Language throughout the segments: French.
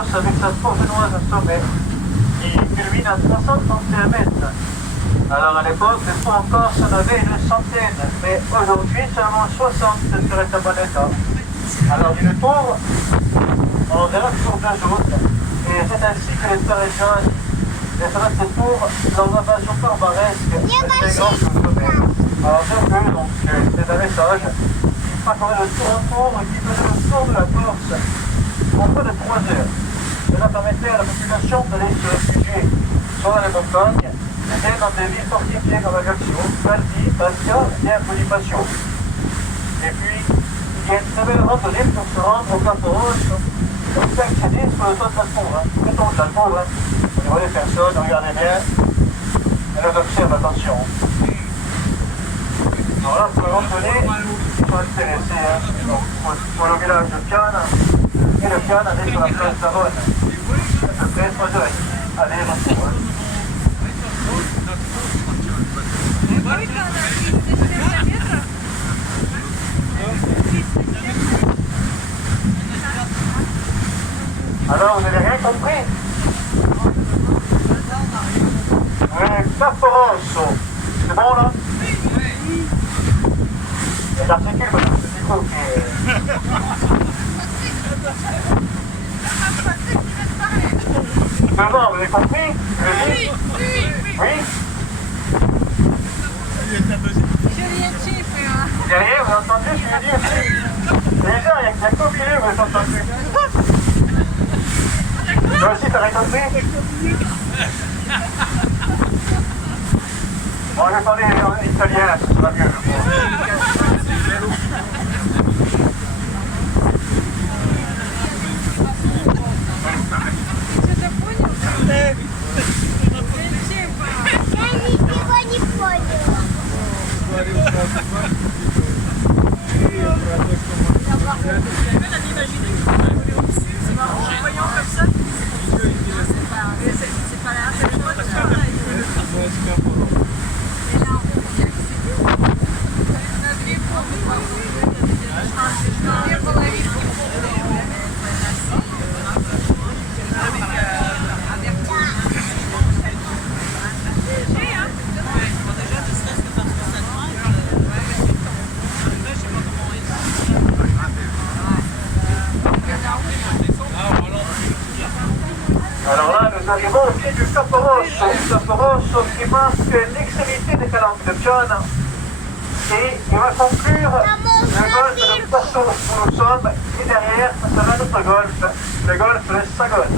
avec sa tour génoise au sommet, qui culmine à 331 mètres. Alors à l'époque, les tours en Corse en avaient une centaine, mais aujourd'hui seulement 60 sur cet bon état. Alors d'une tour, on verra toujours deux autres, et c'est ainsi que les Parisiens laisseraient ces tours dans l'invasion barbaresque des grands sommet. Alors deux peu, donc c'est un message qui parcourait le tour en tour et qui faisait le tour de la Corse en peu de 3 heures. Cela permettait à la population d'aller se réfugier soit dans les montagnes, et bien dans des villes fortifiées comme Ajaccio, Valdi, Bastia et Bonifacio. Et puis, il y a une très belle randonnée pour se rendre au Capo Rosso. On peut accéder sur le toit de la tour, tout le tour de la tour. Au niveau des personnes, regardez bien, et les observe, attention. Alors là, pour les randonnées, ils sont intéressés pour le village de Piana. Et le Piana est sur la place d'Avone. À peu près 3 heures. Allez, retour. Alors, vous n'avez rien compris? Le Capo Rosso, c'est bon là? Et l'articule, c'est du coup C'est bon, vous avez compris? Oui? Oui? Il n'y a rien, vous avez entendu ce que je dis aussi? Déjà, il n'y a qu'au milieu, vous avez entendu. Toi aussi, t'as rien compris? Bon, je vais parler en italien, là, ça sera mieux, je crois. Alors là, nous arrivons au pied du Capo Rosso. Le Capo Rosso qui marque l'extrémité des Calanques de Piana. Et il va conclure le golfe de Porto où nous sommes. Et derrière, ça sera notre golfe, le golfe de Sagone.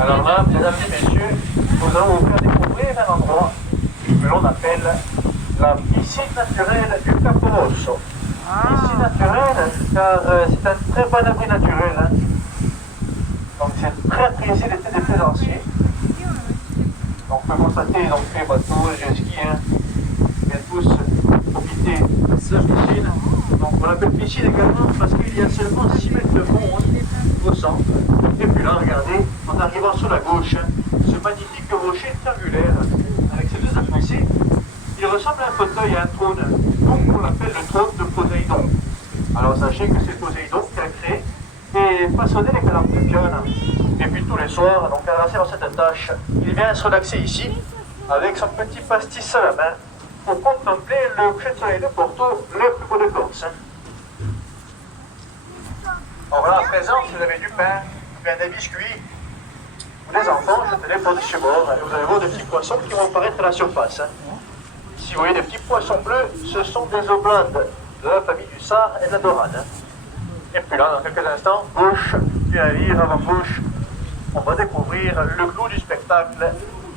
Alors là, mesdames et messieurs, nous allons vous faire découvrir un endroit que l'on appelle la piscine naturelle du Capo Rosso. Piscine naturelle, car c'est un très bon abri naturel. Hein. Donc c'est très apprécié l'été des plaisanciers. Donc on peut constater donc les bateaux, les jet ski, hein. Ils viennent tous profiter de la piscine. Donc on l'appelle piscine également parce qu'il y a seulement 6 mètres de fond au centre. Et puis là, regardez, en arrivant sur la gauche, ce magnifique rocher triangulaire avec ses deux appuis, il ressemble à un fauteuil, à un trône. Donc on l'appelle le trône de Poséidon. Alors sachez que c'est Poséidon qui a créé et façonné les Calanques de Piana. Et puis tous les soirs, donc à dans cette tâche, il vient se relaxer ici avec son petit pastis à la main pour contempler le coucher de soleil de Porto, le plus beau de Corse. Bon voilà, à présent, si vous avez du pain, bien des biscuits, ou des enfants, je te les pose chez bord, et vous allez voir des petits poissons qui vont apparaître à la surface. Hein. Ici, vous voyez des petits poissons bleus, ce sont des oblades de la famille du Sar et de la Dorade. Hein. Et puis là, dans quelques instants, gauche, puis à lire avant gauche, on va découvrir le clou du spectacle,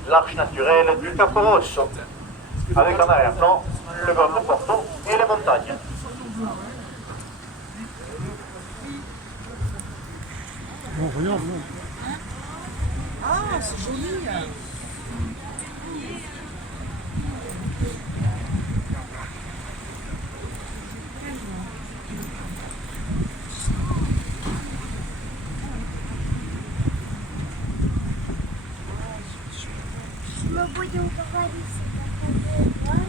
l'arche naturelle du Capo Rosso. avec en arrière-plan le golfe de Porto et les montagnes. Bon, regarde, non. Ah, c'est joli. Мы будем говорить с тобой.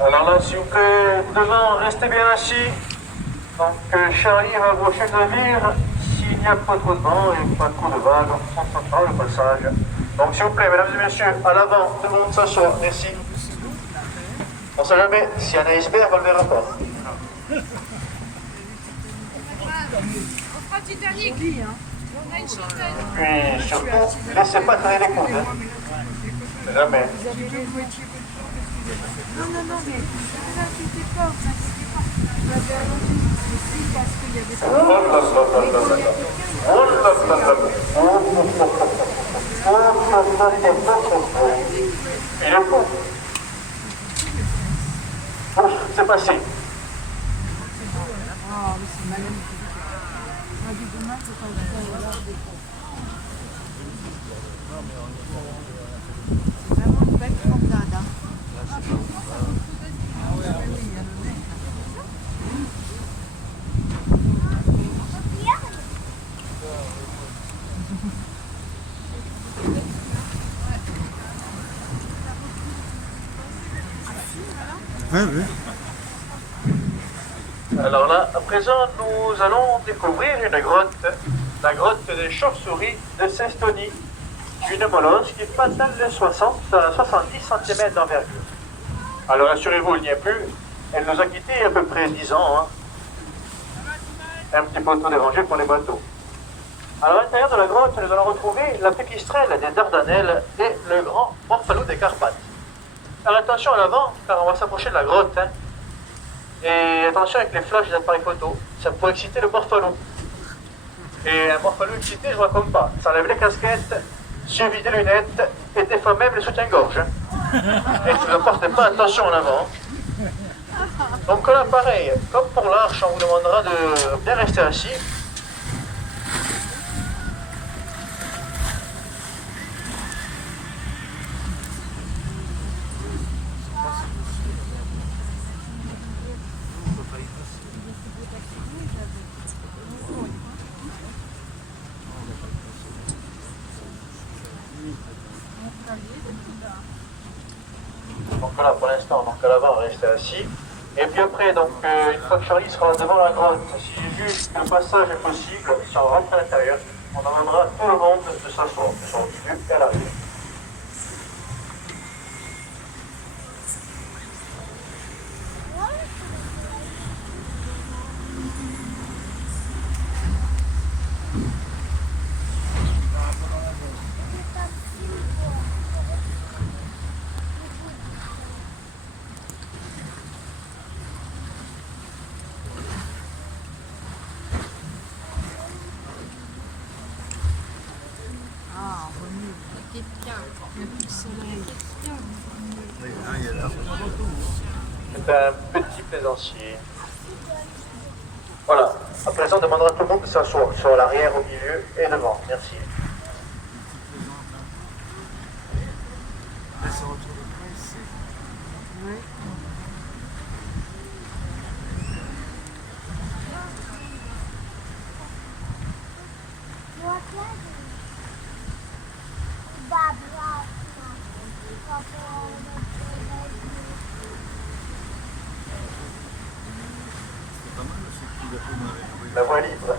Alors là, s'il vous plaît, devant, restez bien assis. Donc Charlie va vous choisir s'il n'y a pas trop de vent et pas trop de vagues, on s'entendra le passage. Donc s'il vous plaît, mesdames et messieurs, à l'avant, tout le monde s'assoit, merci. On ne sait jamais, si un iceberg, on ne le verra pas. On fera Titanic. On a une chipelle. Puis surtout, laissez pas traîner les coudes. Hein. Jamais. Non, mais ne vous inquiétez pas, On avait arrangé ici parce qu'il y avait pas Oh là là là là là là. Oh là là là là. Oh là là là là. Il est fou. Ouf, c'est passé. Ah, oui, c'est magnifique. Moi, du demain, c'est quand je fais alors des C'est vraiment une belle promenade. Hein. Ouais, ouais. Alors là, à présent, nous allons découvrir une grotte, la grotte des chauves-souris de Sestoni, une molosse qui peut atteindre les 60 à 70 cm d'envergure. Alors rassurez-vous, il n'y a plus, elle nous a quittés il y a à peu près 10 ans, hein. Un petit peu trop dérangé pour les bateaux. Alors à l'intérieur de la grotte, nous allons retrouver la pipistrelle des Dardanelles et le grand morphalou des Carpates. Alors attention à l'avant, car on va s'approcher de la grotte, hein. Et attention avec les flashs des appareils photo, ça pourrait exciter le morphalou. Et un morphalou excité, je ne raconte pas. Ça enlève les casquettes, suivi des lunettes et des fois même les soutiens-gorge. Et si vous ne portez pas attention en avant. Donc là, pareil, comme pour l'arche, on vous demandera de bien rester assis. Donc là, pour l'instant, donc à l'avant, restez assis. Et puis après, donc, une fois que Charlie sera devant la grotte, si juste le passage est possible, si on rentre à l'intérieur, on demandera à tout le monde de s'asseoir, de son début et à l'arrivée. C'est un petit plaisancier. Voilà. À présent, on demandera à tout le monde de s'asseoir sur l'arrière, au milieu et devant. Merci. La voie libre.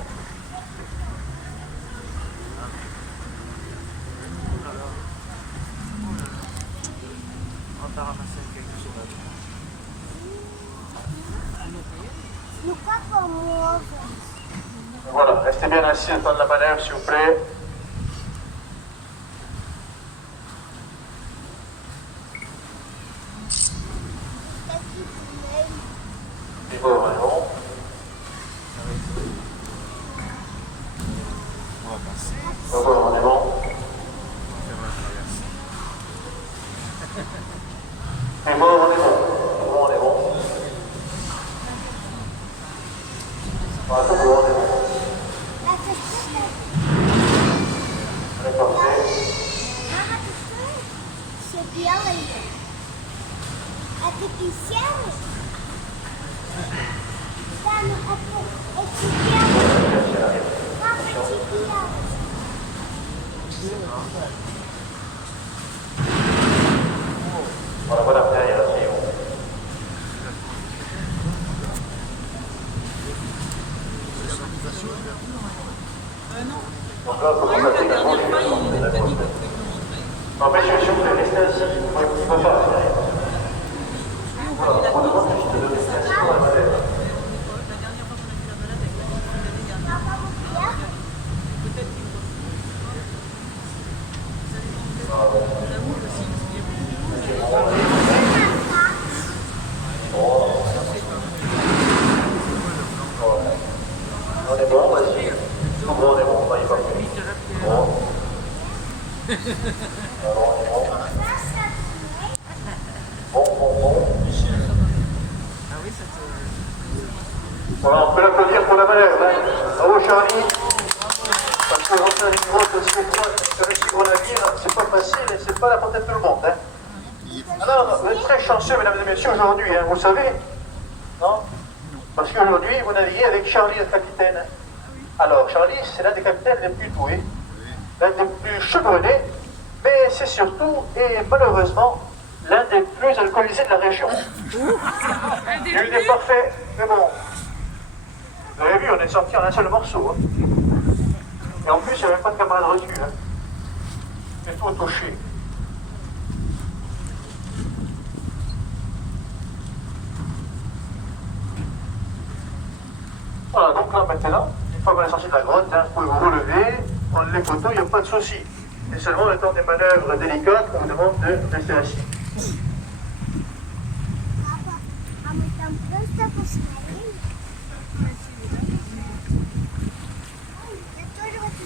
Voilà, restez bien assis le temps de la manœuvre, s'il vous plaît. Voilà, tout le monde est bon. La testa. On est parfait. Мама, ты что? Все белое. А ты писала? Да, ну эти белые. Папа, эти белые. Voilà, voilà, derrière, là, c'est bon. Donc là, il faut qu'on fasse également les choses. Non, mais je suis obligé de rester assis. Il ne faut pas rester derrière. Voilà, on demande de te donner une assise pour la manœuvre. On est bon, vas-y. Tout bon, on est bon, on va y pas plus. Bon. Alors, on est bon. Bon. Voilà, on peut l'applaudir pour la manœuvre. Hein. Bravo Charlie. Parce que rentrer dans une grotte aussi étroite sur un si gros navire, c'est pas facile et c'est pas la portée de tout le monde. Hein. Alors, vous êtes très chanceux, mesdames et messieurs, aujourd'hui, hein, vous savez? Non? Parce qu'aujourd'hui, vous naviguez avec Charlie, le capitaine. Alors, Charlie, c'est l'un des capitaines les plus doués, l'un des plus chevronnés, mais c'est surtout, et malheureusement, l'un des plus alcoolisés de la région. Il est parfait, mais bon. Vous avez vu, on est sorti en un seul morceau. Hein. Et en plus, il n'y avait pas de camarade recul. Hein. C'est tout touché. Voilà, donc là maintenant, une fois qu'on est sorti de la grotte, hein, vous pouvez vous relever, prendre les photos, il n'y a pas de souci. C'est seulement le temps des manœuvres délicates qu'on vous demande de rester assis. Папа, а мы там просто посмотрели? Я тоже хочу.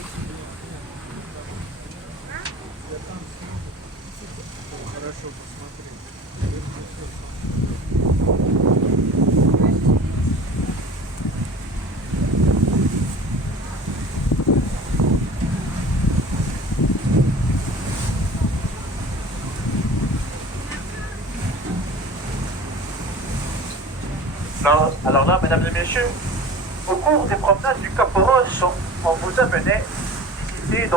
Хорошо, посмотри. Alors là, mesdames et messieurs, au cours des promenades du Cap Ross, on vous amenait visiter